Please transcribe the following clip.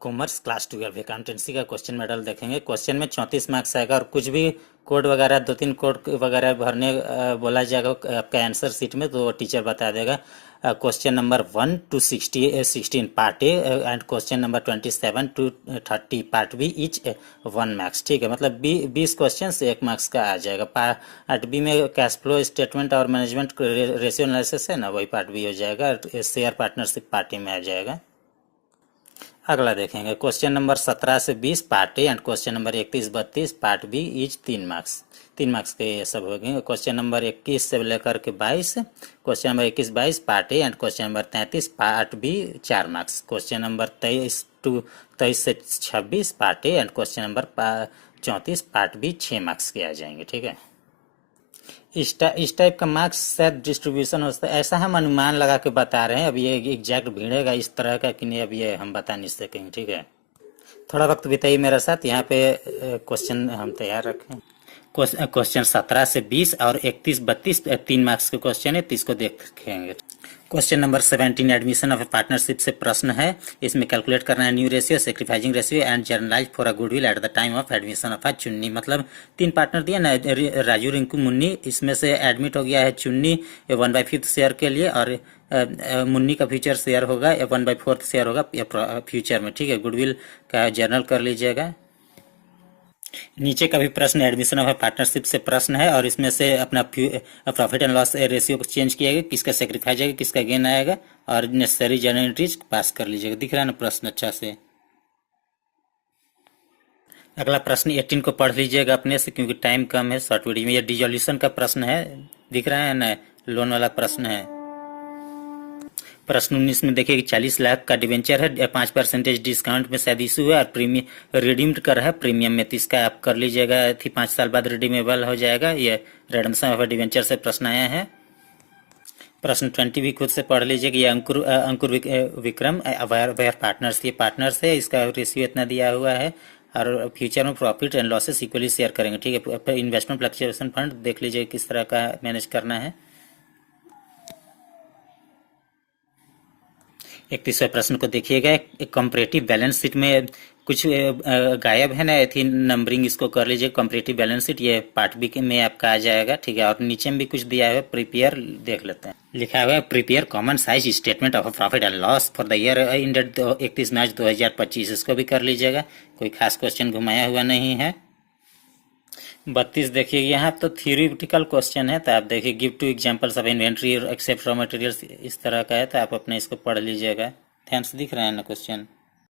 Commerce class 12 accountancy का question model देखेंगे। Question में 34 मार्क्स आएगा और कुछ भी कोड वगैरह 2-3 कोड वगैरह भरने बोला जाएगा आपका आंसर सीट में, तो टीचर बता देगा। Question number 1 to 16 part A and question number 27 to 30 part B, each 1 marks. ठीक है, मतलब 20 क्वेश्चन से 1 मार्क्स का आ जाएगा। पार्ट बी में कैश फ्लो स्टेटमेंट और मैनेजमेंट रेशियो एनालिसिस है ना, वही पार्ट बी हो जाएगा। शेयर पार्टनरशिप पार्टी में आ जाएगा। अगला देखेंगे क्वेश्चन नंबर 17 से 20 part A and question number 31-32 part B, each 3 marks के ये सब हो गए। क्वेश्चन नंबर 21 से लेकर के 22, question number 21-22 part A and question number 33 part B 4 marks. Question number 23 से 26 part A and question number 34 part B 6 marks के आ जाएंगे। ठीक है, इस टाइप का मार्क्स शायद डिस्ट्रीब्यूशन होता है, ऐसा हम अनुमान लगा के बता रहे हैं। अब ये एग्जैक्ट भिड़ेगा इस तरह का कि नहीं, अब ये हम बता नहीं सकेंगे। ठीक है, थोड़ा वक्त बिताइए मेरे साथ। यहाँ पे क्वेश्चन हम तैयार रखें। क्वेश्चन 17 से 20 और 31-32 3 मार्क्स के क्वेश्चन है, तो इसको देखेंगे। Question number 17 admission of A partnership से प्रश्न है। इसमें कैलकुलेट करना है new ratio, sacrificing ratio and generalized for a goodwill at the time of admission of चुन्नी। मतलब 3 पार्टनर दिया ना, राजू, रिंकू, मुन्नी। इसमें से एडमिट हो गया है चुन्नी 1/5 शेयर के लिए, और मुन्नी का फ्यूचर शेयर होगा 1/4 शेयर होगा फ्यूचर में। ठीक है, गुडविल का जर्नल कर लीजिएगा। नीचे का भी प्रश्न एडमिशन ऑफ पार्टनरशिप से प्रश्न है, और इसमें से अपना प्रॉफिट एंड लॉस रेशियो को चेंज किया गया, किसका सेक्रीफाइस आएगा, किसका गेन आएगा, और नेसेसरी जर्नल एंट्रीज पास कर लीजिएगा। दिख रहा है ना प्रश्न अच्छा से। अगला प्रश्न 18 को पढ़ लीजिएगा अपने से, क्योंकि टाइम कम है शॉर्ट वीडियो में। ये डिजोल्यूशन का प्रश्न है, दिख रहा है ना, लोन वाला प्रश्न है। प्रश्न 19 में देखिए कि 40 लाख का डिवेंचर है, 5% डिस्काउंट में शायद इशू है और प्रीमियम रिडीम्ड कर रहा है प्रीमियम में, तो इसका आप कर लीजिएगा। 5 साल बाद रिडीमेबल हो जाएगा। ये रिडम्पशन ऑफ डिवेंचर से प्रश्न आया है। प्रश्न 20 भी खुद से पढ़ लीजिएगा। ये अंकुर विक्रम वेयर पार्टनर्स, ये पार्टनर्स है, इसका रेशियो इतना दिया हुआ है, और फ्यूचर में profit and losses equally share करेंगे। ठीक है, इन्वेस्टमेंट फ्लक्चुएशन फंड देख लीजिए किस तरह का मैनेज करना है। 31वें प्रश्न को देखिएगा। कंपैरेटिव बैलेंस शीट में कुछ गायब है ना, थी नंबरिंग, इसको कर लीजिए। कंपैरेटिव बैलेंस शीट ये पार्ट बी में आपका आ जाएगा। ठीक है, और नीचे में भी कुछ दिया है, प्रिपेयर देख लेते हैं। लिखा हुआ है prepare common size statement of profit and loss for the year ended 31 मार्च 2025, इसको भी कर लीजिएगा। कोई खास क्वेश्चन घुमाया हुआ नहीं है। 32 देखिए, यहाँ तो थियोरिटिकल क्वेश्चन है, तो आप देखिए give two examples of inventory except raw materials, इस तरह का है, तो आप अपने इसको पढ़ लीजिएगा। ध्यान से दिख रहा है ना क्वेश्चन।